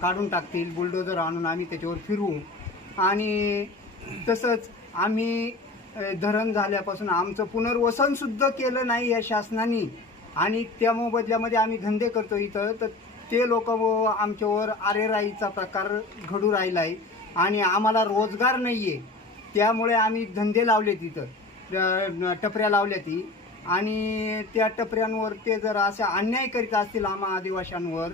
काढून टाकतील बुलडोजर आणून आम्ही त्याच्यावर फिरवू. आणि तसंच आम्ही धरण झाल्यापासून आमचं पुनर्वसनसुद्धा केलं नाही या शासनाने. आणि त्या मोबदल्यामध्ये आम्ही धंदे करतो इथं. तर ते लोक आमच्यावर आरेराईचा प्रकार घडू राहिला आहे आणि आम्हाला रोजगार नाही आहे त्यामुळे आम्ही धंदे लावले तिथं टपऱ्या लावल्या ती आणि त्या टपऱ्यांवर ते जर असे अन्याय करीत असतील आम्हा आदिवाशांवर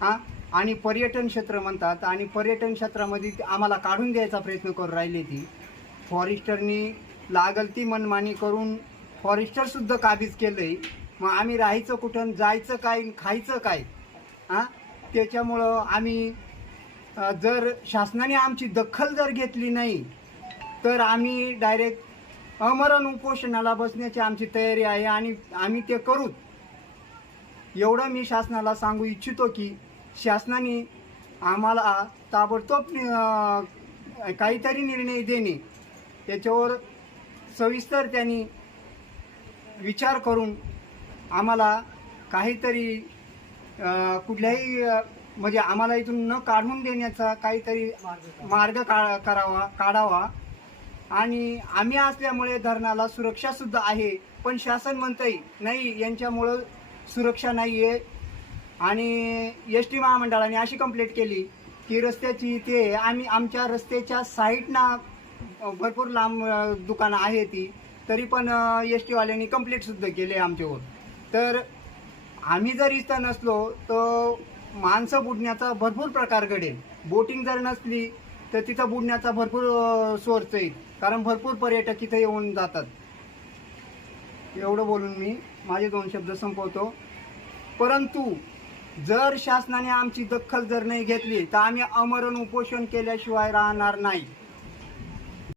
हां आणि पर्यटन क्षेत्र म्हणतात आणि पर्यटन क्षेत्रामध्ये आम्हाला काढून द्यायचा प्रयत्न करू राहिले ती. फॉरेस्टरनी लागल ती मनमानी करून फॉरेस्टरसुद्धा काबीज केलं आहे मग आम्ही राहायचं कुठं जायचं काय खायचं काय? हां त्याच्यामुळं आम्ही जर शासनाने आमची दखल जर घेतली नाही तर आम्ही डायरेक्ट अमरण उपोषणाला बसण्याची आमची तयारी आहे आणि आम्ही ते करूच एवढं मी शासनाला सांगू इच्छितो की शासनाने आम्हाला ताबडतोब काहीतरी निर्णय देणे त्याच्यावर सविस्तर त्यांनी विचार करून आम्हाला काहीतरी कुठल्याही म्हणजे आम्हाला इथून न काढून देण्याचा काहीतरी मार्ग का करावा काढावा. आणि आम्ही असल्यामुळे धरणाला सुरक्षासुद्धा आहे पण शासन म्हणतंय नाही यांच्यामुळं सुरक्षा नाही आहे आणि एस टी महामंडळाने अशी कंप्लेंट केली की रस्त्याची ते आम्ही आमच्या रस्त्याच्या साईडना भरपूर लांब दुकानं आहे ती. तरी पण एस टीवाल्यांनी कंप्लेंटसुद्धा केली आहे आमच्यावर. तर आम्ही जर इथं नसलो तर माणसं बुडण्याचा भरपूर प्रकार घडेल. बोटिंग जर नसली तर तिथं बुडण्याचा भरपूर सोर्स येईल. कारण भरपूर पर्यटक इथं येऊन जातात. एवढं बोलून मी माझे दोन शब्द संपवतो. परंतु जर शासनाने आमची दखल जर नाही घेतली तर आम्ही अमरण उपोषण केल्याशिवाय राहणार नाही.